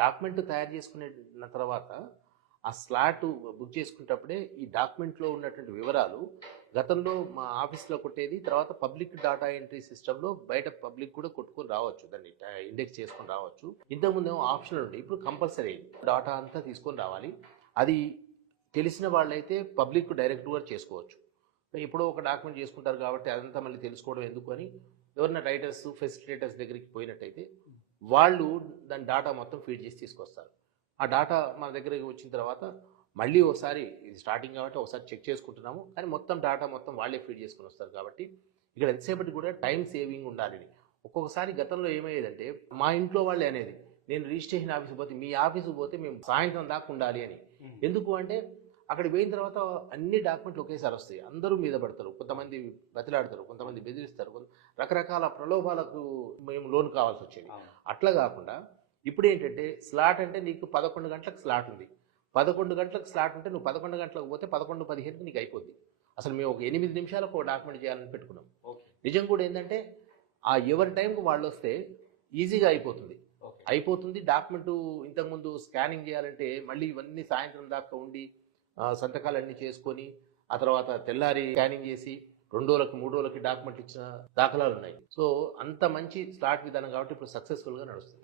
Document తయారు చేసుకున్న తర్వాత ఆ స్లాట్ బుక్ చేసుకునేటప్పుడే ఈ డాక్యుమెంట్లో ఉన్నటువంటి వివరాలు గతంలో మా ఆఫీస్లో కొట్టేది తర్వాత పబ్లిక్ డాటా ఎంట్రీ సిస్టంలో బయట పబ్లిక్ కూడా కొట్టుకొని రావచ్చు దాన్ని ఇండెక్స్ చేసుకొని రావచ్చు. ఇంతకుముందు ఏమో ఆప్షన్ ఉండే ఇప్పుడు కంపల్సరీ డాటా అంతా తీసుకొని రావాలి. అది తెలిసిన వాళ్ళైతే పబ్లిక్ డైరెక్ట్ కూడా చేసుకోవచ్చు. ఎప్పుడో ఒక డాక్యుమెంట్ చేసుకుంటారు కాబట్టి అదంతా మళ్ళీ తెలుసుకోవడం ఎందుకు అని ఎవరైనా రైటర్స్ ఫెసిలిటేటర్స్ దగ్గరికి పోయినట్టయితే వాళ్ళు దాని డాటా మొత్తం ఫీడ్ చేసి తీసుకొస్తారు. ఆ డాటా మన దగ్గరికి వచ్చిన తర్వాత మళ్ళీ ఒకసారి ఇది స్టార్టింగ్ కాబట్టి ఒకసారి చెక్ చేసుకుంటున్నాము. కానీ మొత్తం డాటా మొత్తం వాళ్ళే ఫీడ్ చేసుకుని వస్తారు కాబట్టి ఇక్కడ ఎంతసేపటి కూడా టైం సేవింగ్ ఉండాలి ఒక్కొక్కసారి గతంలో ఏమయ్యేదంటే మా ఇంట్లో వాళ్ళే అనేది నేను రిజిస్ట్రేషన్ ఆఫీస్కి పోతే మీ ఆఫీస్కి పోతే మేము సాయంత్రం దాకా ఉండాలి అని. ఎందుకు అంటే అక్కడ పోయిన తర్వాత అన్ని డాక్యుమెంట్లు ఒకేసారి వస్తాయి. అందరూ మీద పడతారు. కొంతమంది బతిలాడతారు కొంతమంది బెదిరిస్తారు రకరకాల ప్రలోభాలకు మేము లోన్ కావాల్సి వచ్చేది. అట్లా కాకుండా ఇప్పుడు ఏంటంటే స్లాట్ అంటే నీకు పదకొండు గంటలకు స్లాట్ ఉంది. పదకొండు గంటలకు స్లాట్ ఉంటే నువ్వు పదకొండు గంటలకు పోతే పదకొండు పదిహేనుకి నీకు అయిపోద్ది. అసలు మేము ఒక ఎనిమిది నిమిషాలకు ఒక డాక్యుమెంట్ చేయాలని పెట్టుకున్నాం. నిజం కూడా ఏంటంటే ఆ ఎవరి టైంకి వాళ్ళు వస్తే ఈజీగా అయిపోతుంది. అయిపోతుంది డాక్యుమెంట్ ఇంతకుముందు స్కానింగ్ చేయాలంటే మళ్ళీ ఇవన్నీ సాయంత్రం దాకా ఉండి సంతకాలన్నీ చేసుకొని ఆ తర్వాత తెల్లారి స్కానింగ్ చేసి రెండు రోజులకి మూడు రోజులకి డాక్యుమెంట్ ఇచ్చిన దాఖలాలు ఉన్నాయి సో అంత మంచి స్లాట్ విధానం కాబట్టి ఇప్పుడు సక్సెస్ఫుల్గా నడుస్తుంది.